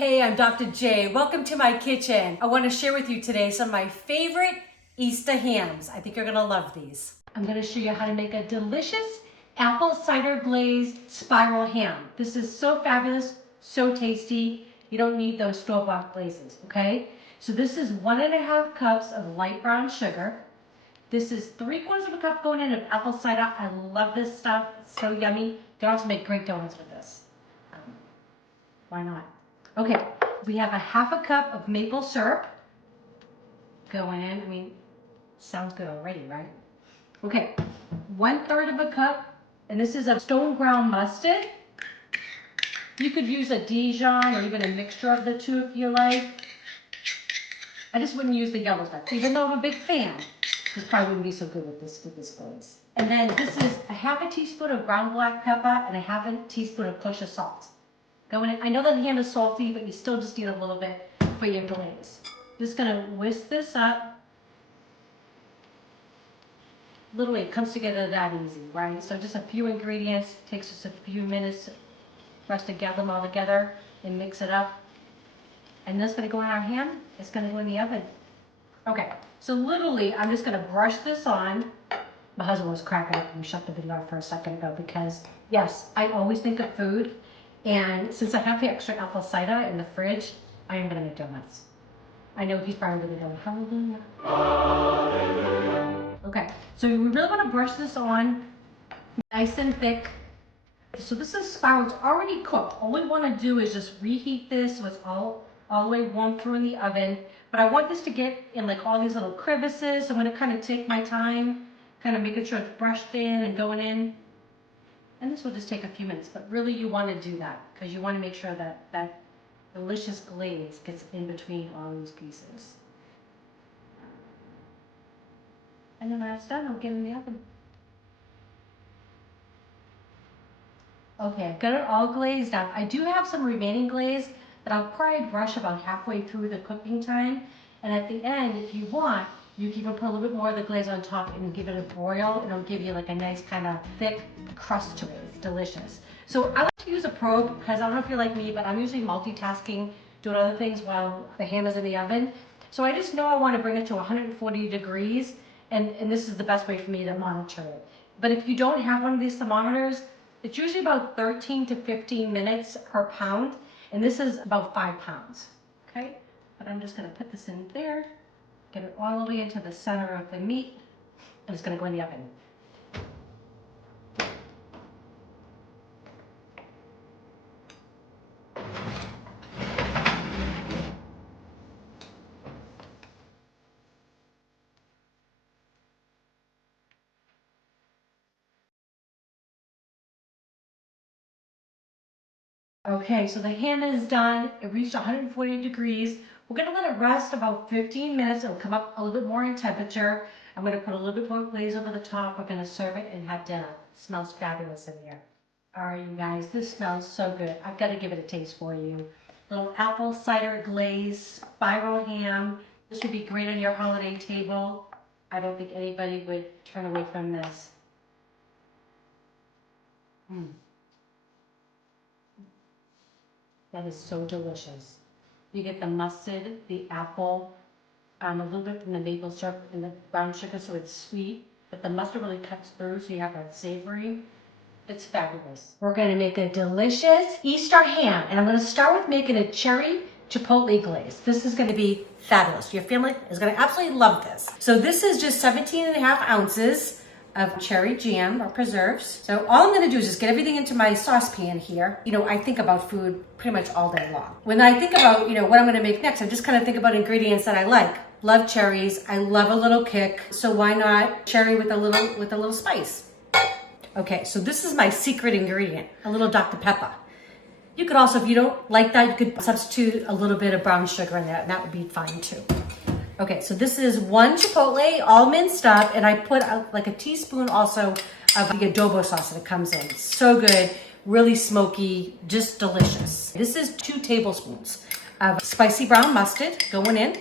Hey, I'm Dr. J. Welcome to my kitchen. I want to share with you today some of my favorite Easter hams. I think you're going to love these. I'm going to show you how to make a delicious apple cider glazed spiral ham. This is so fabulous, so tasty. You don't need those store-bought glazes, okay? So this is 1.5 cups of light brown sugar. This is 3/4 cup going in of apple cider. I love this stuff. It's so yummy. You can also make great donuts with this. Why not? Okay, we have 1/2 cup of maple syrup going in. I mean, sounds good already, right? Okay, 1/3 cup, and this is a stone ground mustard. You could use a Dijon or even a mixture of the two if you like. I just wouldn't use the yellow stuff, even though I'm a big fan. This probably wouldn't be so good with this glaze. And then this is 1/2 teaspoon of ground black pepper and 1/2 teaspoon of kosher salt. Going in. I know that the ham is salty, but you still just need a little bit for your glaze. Just gonna whisk this up. Literally, it comes together that easy, right? So just a few ingredients. Takes just a few minutes for us to gather them all together and mix it up. And that's gonna go in our ham. It's gonna go in the oven. Okay, so literally, I'm just gonna brush this on. My husband was cracking up and shut the video off for a second ago because, yes, I always think of food. And since I have the extra apple cider in the fridge, I am gonna make donuts. I know he's probably gonna go, hallelujah. Okay, so we really wanna brush this on nice and thick. So this is spiral, it's already cooked. All we wanna do is just reheat this so it's all the way warm through in the oven. But I want this to get in like all these little crevices. So I'm gonna kind of take my time, kind of making sure it's brushed in and going in. And this will just take a few minutes, but really you want to do that because you want to make sure that that delicious glaze gets in between all these pieces. And then when it's done, I'll get it in the oven. Okay, I've got it all glazed up. I do have some remaining glaze that I'll probably brush about halfway through the cooking time. And at the end, if you want, you can even put a little bit more of the glaze on top and give it a broil, and it'll give you like a nice kind of thick crust to it. It's delicious. So I like to use a probe because I don't know if you're like me, but I'm usually multitasking, doing other things while the ham is in the oven. So I just know I want to bring it to 140 degrees, and this is the best way for me to monitor it. But if you don't have one of these thermometers, it's usually about 13 to 15 minutes per pound, and this is about 5 pounds. Okay, but I'm just going to put this in there. Get it all the way into the center of the meat, and it's going to go in the oven. Okay, so the ham is done. It reached 140 degrees. We're going to let it rest about 15 minutes. It'll come up a little bit more in temperature. I'm going to put a little bit more glaze over the top. We're going to serve it and have dinner. It smells fabulous in here. All right, you guys, this smells so good. I've got to give it a taste for you. Little apple cider glaze, spiral ham. This would be great on your holiday table. I don't think anybody would turn away from this. That is so delicious. You get the mustard, the apple, a little bit from the maple syrup and the brown sugar, so it's sweet, but the mustard really cuts through, so you have that savory. It's fabulous. We're going to make a delicious Easter ham, and I'm going to start with making a cherry chipotle glaze. This is going to be fabulous. Your family is going to absolutely love this. So this is just 17.5 ounces of cherry jam or preserves. So all I'm going to do is just get everything into my saucepan here. You know, I think about food pretty much all day long. When I think about, you know, what I'm going to make next, I just kind of think about ingredients that I like. Love cherries. I love a little kick. So why not cherry with a little spice? Okay, so this is my secret ingredient, a little Dr. Pepper. You could also, if you don't like that, you could substitute a little bit of brown sugar in there, and that would be fine too. Okay, so this is 1 chipotle, all minced up, and I put like a teaspoon also of the adobo sauce that comes in. So good, really smoky, just delicious. This is 2 tablespoons of spicy brown mustard going in.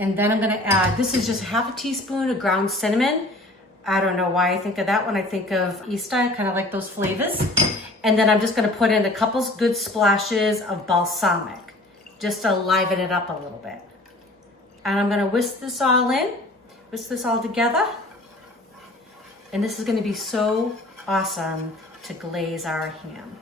And then I'm gonna add, this is just 1/2 teaspoon of ground cinnamon. I don't know why I think of that when I think of Easter, I kind of like those flavors. And then I'm just gonna put in a couple good splashes of balsamic, just to liven it up a little bit. And I'm gonna whisk this all in, whisk this all together. And this is gonna be so awesome to glaze our ham.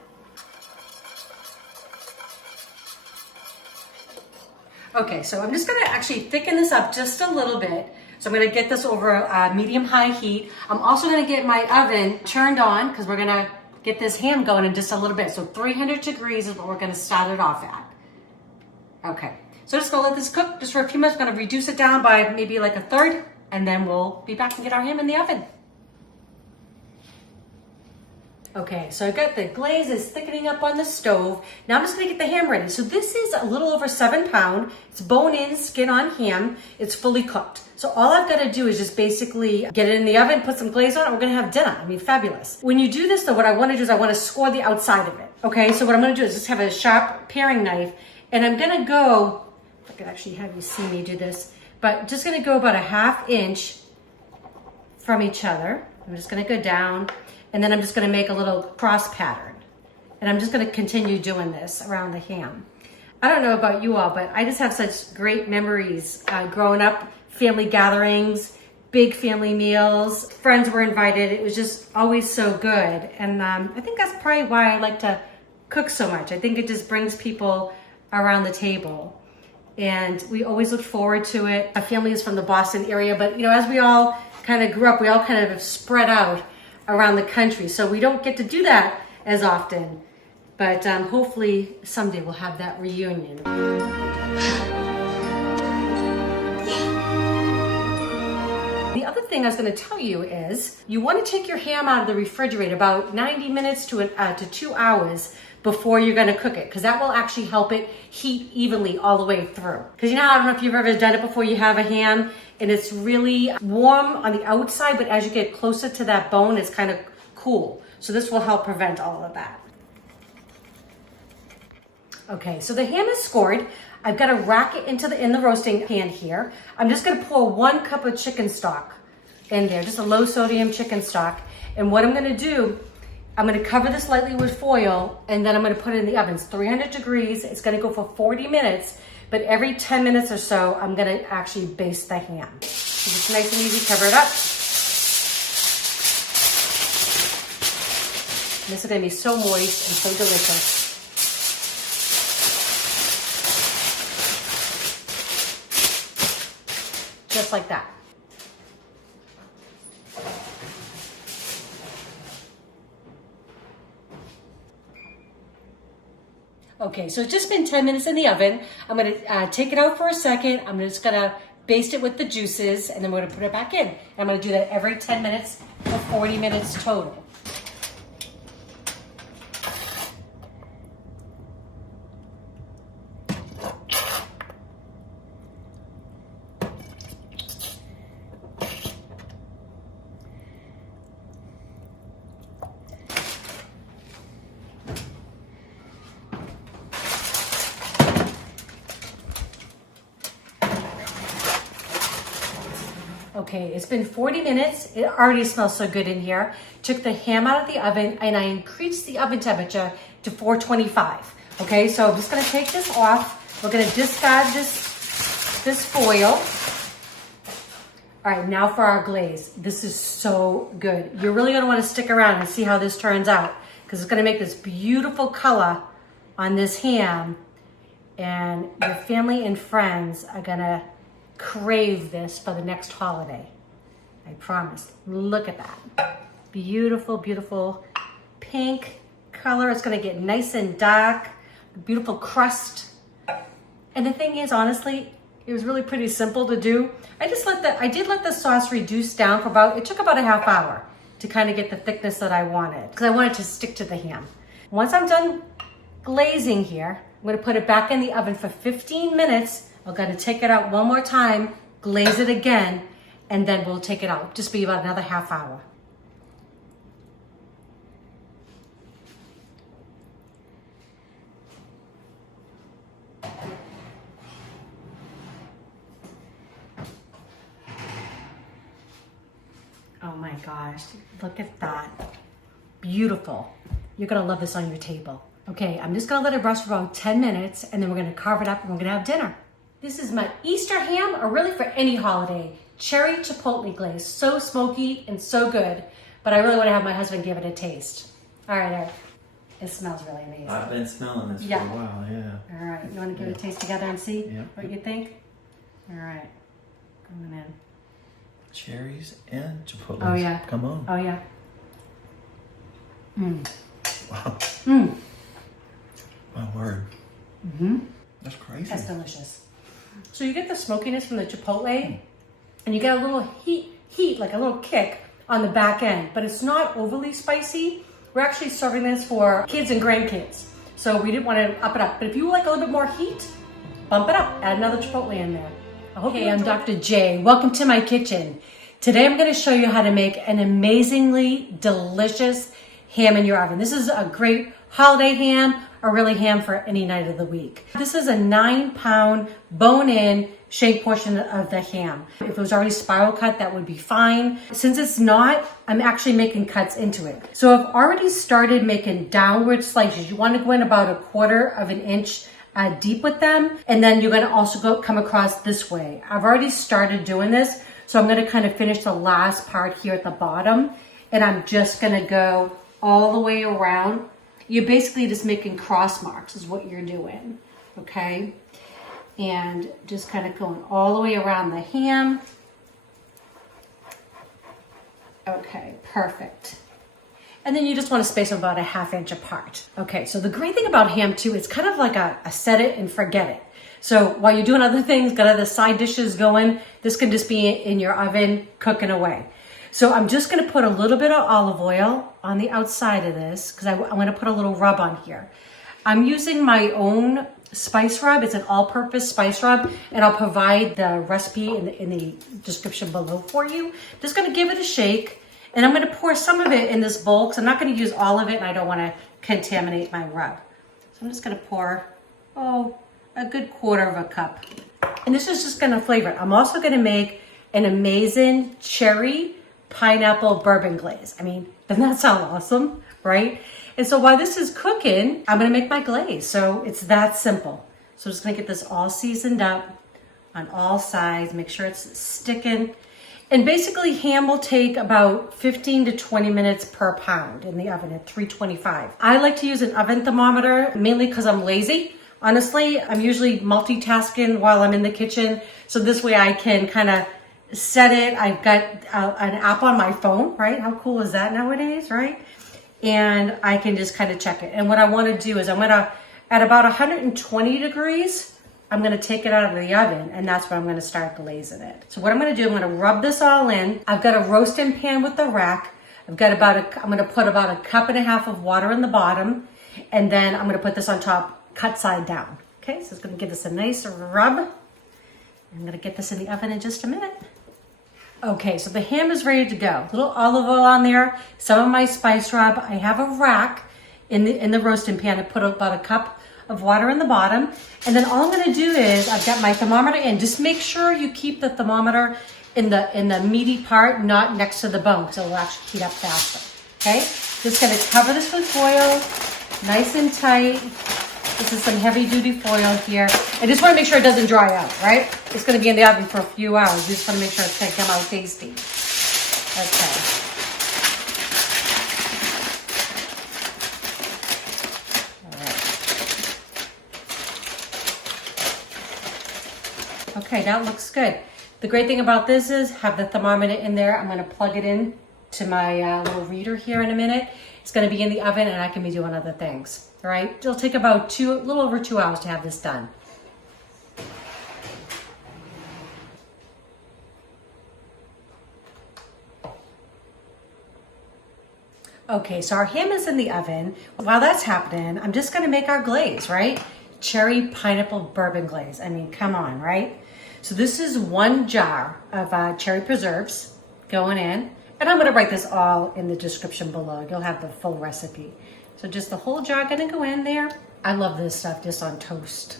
Okay, so I'm just gonna actually thicken this up just a little bit. So I'm gonna get this over medium-high heat. I'm also gonna get my oven turned on because we're gonna get this ham going in just a little bit. So 300 degrees is what we're gonna start it off at. Okay, so just gonna let this cook just for a few minutes. I'm gonna reduce it down by maybe like a third, and then we'll be back and get our ham in the oven. Okay, so I got the glaze is thickening up on the stove. Now I'm just gonna get the ham ready. So this is a little over 7 pounds. It's bone-in, skin-on ham. It's fully cooked. So all I've gotta do is just basically get it in the oven, put some glaze on it, we're gonna have dinner. I mean, fabulous. When you do this though, what I wanna do is I wanna score the outside of it. Okay, so what I'm gonna do is just have a sharp paring knife, and I'm gonna go, if I could actually have you see me do this, but just gonna go about a 1/2 inch from each other. I'm just gonna go down, and then I'm just gonna make a little cross pattern. And I'm just gonna continue doing this around the ham. I don't know about you all, but I just have such great memories growing up, family gatherings, big family meals, friends were invited. It was just always so good. And I think that's probably why I like to cook so much. I think it just brings people around the table. And we always look forward to it. My family is from the Boston area, but you know, as we all kind of grew up, we all kind of have spread out around the country. So we don't get to do that as often, but hopefully someday we'll have that reunion. The other thing I was gonna tell you is you wanna take your ham out of the refrigerator about 90 minutes to 2 hours before you're gonna cook it, because that will actually help it heat evenly all the way through. Because you know, I don't know if you've ever done it before, you have a ham and it's really warm on the outside, but as you get closer to that bone, it's kind of cool. So this will help prevent all of that. Okay, so the ham is scored. I've got to rack it in the roasting pan here. I'm just gonna pour 1 cup of chicken stock in there, just a low sodium chicken stock. And what I'm gonna do, I'm gonna cover this lightly with foil, and then I'm gonna put it in the oven. It's 300 degrees. It's gonna go for 40 minutes, but every 10 minutes or so, I'm gonna actually baste the ham. So just nice and easy, cover it up. This is gonna be so moist and so delicious. Just like that. Okay, so it's just been 10 minutes in the oven. I'm gonna take it out for a second. I'm just gonna baste it with the juices, and then we're gonna put it back in. And I'm gonna do that every 10 minutes for 40 minutes total. Okay, it's been 40 minutes. It already smells so good in here. Took the ham out of the oven and I increased the oven temperature to 425. Okay, so I'm just gonna take this off. We're gonna discard this foil. All right, now for our glaze. This is so good. You're really gonna wanna stick around and see how this turns out, because it's gonna make this beautiful color on this ham, and your family and friends are gonna crave this for the next holiday. I promise. Look at that. Beautiful, beautiful pink color. It's gonna get nice and dark, beautiful crust. And the thing is, honestly, it was really pretty simple to do. I did let the sauce reduce down for it took about a half hour to kind of get the thickness that I wanted, because I wanted to stick to the ham. Once I'm done glazing here, I'm gonna put it back in the oven for 15 minutes. I'm gonna take it out one more time, glaze it again, and then we'll take it out. Just be about another half hour. Oh my gosh, look at that. Beautiful. You're gonna love this on your table. Okay, I'm just gonna let it rest for about 10 minutes and then we're gonna carve it up and we're gonna have dinner. This is my Easter ham, or really for any holiday. Cherry Chipotle glaze, so smoky and so good, but I really wanna have my husband give it a taste. All right, Eric, it smells really amazing. I've been smelling this for a while, yeah. All right, you wanna give it a taste together and see what you think? All right, going in. Cherries and chipotle. Oh yeah. Come on. Oh yeah. Wow. My word. That's crazy. That's delicious. So you get the smokiness from the chipotle, and you get a little heat, like a little kick on the back end, but it's not overly spicy. We're actually serving this for kids and grandkids, so we didn't want to up it up. But if you like a little bit more heat, bump it up. Add another chipotle in there. Hey, I'm Dr. J. Welcome to my kitchen. Today I'm going to show you how to make an amazingly delicious ham in your oven. This is a great holiday ham, or really ham for any night of the week. This is a 9-pound bone-in shank portion of the ham. If it was already spiral cut, that would be fine. Since it's not, I'm actually making cuts into it. So I've already started making downward slices. You want to go in about 1/4 of an inch deep with them, and then you're going to also come across this way. I've already started doing this, so I'm going to kind of finish the last part here at the bottom, and I'm just going to go all the way around. You're basically just making cross marks is what you're doing, okay? And just kind of going all the way around the ham. Okay, perfect. And then you just want to space them about 1/2 inch apart. Okay, so the great thing about ham too, it's kind of like a set it and forget it. So while you're doing other things, got other side dishes going, this can just be in your oven cooking away. So I'm just gonna put a little bit of olive oil on the outside of this because I'm gonna put a little rub on here. I'm using my own spice rub. It's an all-purpose spice rub, and I'll provide the recipe in the description below for you. Just gonna give it a shake, and I'm gonna pour some of it in this bowl because I'm not gonna use all of it and I don't wanna contaminate my rub. So I'm just gonna pour, a good 1/4 of a cup. And this is just gonna flavor it. I'm also gonna make an amazing cherry pineapple bourbon glaze. I mean, doesn't that sound awesome, right? And so while this is cooking, I'm gonna make my glaze. So it's that simple. So I'm just gonna get this all seasoned up on all sides, make sure it's sticking. And basically ham will take about 15 to 20 minutes per pound in the oven at 325. I like to use an oven thermometer, mainly because I'm lazy. Honestly, I'm usually multitasking while I'm in the kitchen. So this way I can kind of set it. I've got an app on my phone, right? How cool is that nowadays, right? And I can just kind of check it. And what I want to do is I'm going to, at about 120 degrees, I'm going to take it out of the oven, and that's when I'm going to start glazing it. So what I'm going to do, I'm going to rub this all in. I've got a roasting pan with the rack. I've got I'm going to put about 1.5 cups of water in the bottom, and then I'm going to put this on top, cut side down. Okay, so it's going to give this a nice rub. I'm going to get this in the oven in just a minute. Okay, so the ham is ready to go. A little olive oil on there, some of my spice rub. I have a rack in the roasting pan. I put about 1 cup of water in the bottom. And then all I'm gonna do is, I've got my thermometer in. Just make sure you keep the thermometer in the meaty part, not next to the bone, because it will actually heat up faster, okay? Just gonna cover this with foil, nice and tight. This is some heavy duty foil here. I just want to make sure it doesn't dry out, right? It's going to be in the oven for a few hours. You just want to make sure it's going to come out tasty. Okay. All right. Okay, that looks good. The great thing about this is have the thermometer in there. I'm going to plug it in to my little reader here in a minute. It's going to be in the oven and I can be doing other things. All right, it'll take about a little over 2 hours to have this done. Okay, so our ham is in the oven. While that's happening, I'm just gonna make our glaze, right? Cherry pineapple bourbon glaze. I mean, come on, right? So this is 1 jar of cherry preserves going in. And I'm gonna write this all in the description below. You'll have the full recipe. So just the whole jar gonna go in there. I love this stuff just on toast.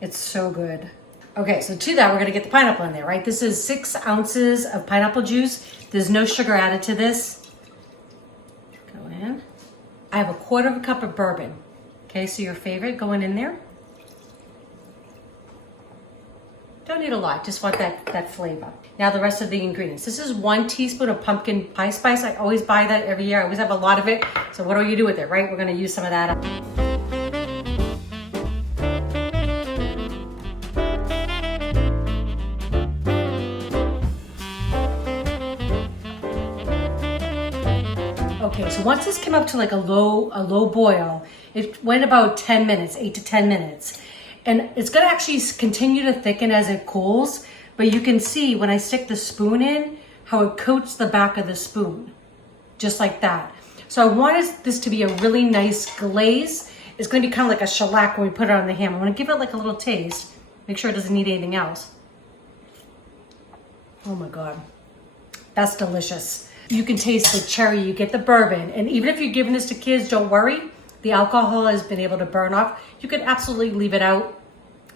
It's so good. Okay, so to that, we're gonna get the pineapple in there, right? This is 6 ounces of pineapple juice. There's no sugar added to this. Go in. I have a 1/4 cup of bourbon. Okay, so your favorite going in there. Don't need a lot, just want that flavor. Now the rest of the ingredients. This is 1 teaspoon of pumpkin pie spice. I always buy that every year. I always have a lot of it. So what do you do with it, right? We're gonna use some of that up. Okay, so once this came up to like a low boil, it went about 10 minutes, 8 to 10 minutes. And it's gonna actually continue to thicken as it cools, but you can see when I stick the spoon in, how it coats the back of the spoon, just like that. So I wanted this to be a really nice glaze. It's gonna be kind of like a shellac when we put it on the ham. I wanna give it like a little taste, make sure it doesn't need anything else. Oh my God, that's delicious. You can taste the cherry, you get the bourbon, and even if you're giving this to kids, don't worry. The alcohol has been able to burn off. You could absolutely leave it out.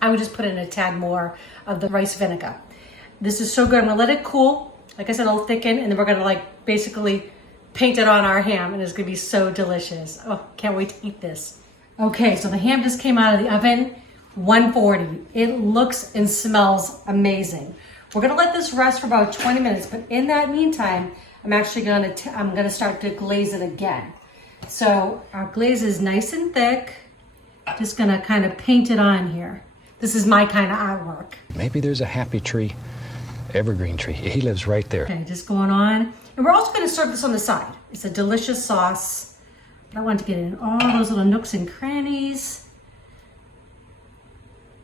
I would just put in a tad more of the rice vinegar. This is so good. I'm gonna let it cool. Like I said, it'll thicken, and then we're gonna like basically paint it on our ham, and it's gonna be so delicious. Oh, can't wait to eat this. Okay, so the ham just came out of the oven, 140. It looks and smells amazing. We're gonna let this rest for about 20 minutes, but in that meantime, I'm actually gonna start to glaze it again. So our glaze is nice and thick. Just gonna kind of paint it on here. This is my kind of artwork. Maybe there's a happy tree, evergreen tree. He lives right there. Okay, just going on. And we're also gonna serve this on the side. It's a delicious sauce. But I want to get in all those little nooks and crannies.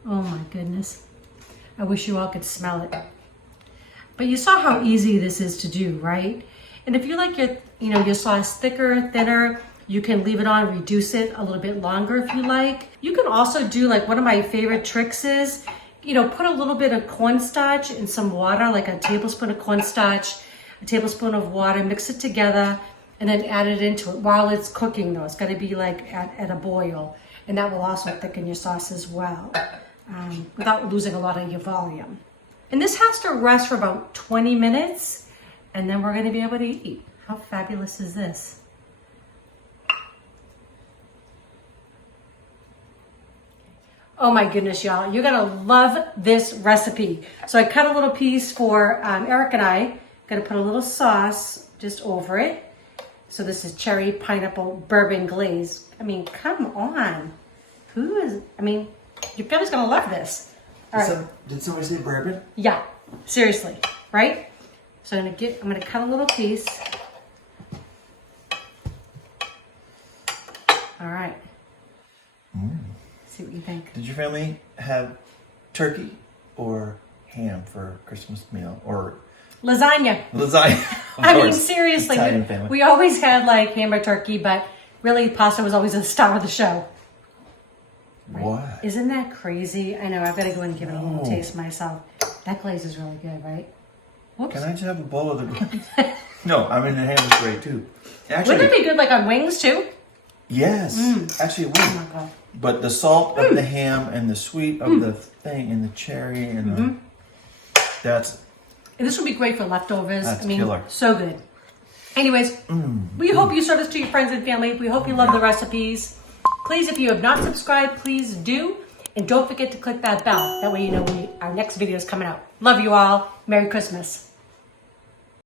Oh my goodness. I wish you all could smell it. But you saw how easy this is to do, right? And if you like your sauce thicker, thinner, you can leave it on, reduce it a little bit longer if you like. You can also do like one of my favorite tricks is, put a little bit of cornstarch in some water, like a tablespoon of cornstarch, a tablespoon of water, mix it together, and then add it into it while it's cooking though. It's gotta be like at a boil. And that will also thicken your sauce as well, without losing a lot of your volume. And this has to rest for about 20 minutes, and then we're gonna be able to eat. How fabulous is this? Oh my goodness, y'all. You're gonna love this recipe. So I cut a little piece for Eric and I. Gonna put a little sauce just over it. So this is cherry pineapple bourbon glaze. I mean, come on. Your family's gonna love this. All right. Did somebody say bourbon? Yeah, seriously, right? So I'm gonna cut a little piece. All right. See what you think. Did your family have turkey or ham for Christmas meal or Lasagna. lasagna? I mean, seriously, Italian family. we always had like ham or turkey, but really pasta was always the star of the show. Right? What? Isn't that crazy? I know, I've got to go and give it a little No. taste myself. That glaze is really good, right? Whoops. Can I just have a bowl of the glaze? No, I mean the ham is great too. Actually, Wouldn't it be good like on wings too? yes. Actually, it would. Oh my God. But the salt of the ham and the sweet of the thing and the cherry and the, that's And this would be great for leftovers. That's I mean, killer. so good. Anyways, we hope you serve this to your friends and family. We hope you love the recipes. Please, if you have not subscribed, please do. And don't forget to click that bell. That way you know when our next video is coming out. Love you all. Merry Christmas.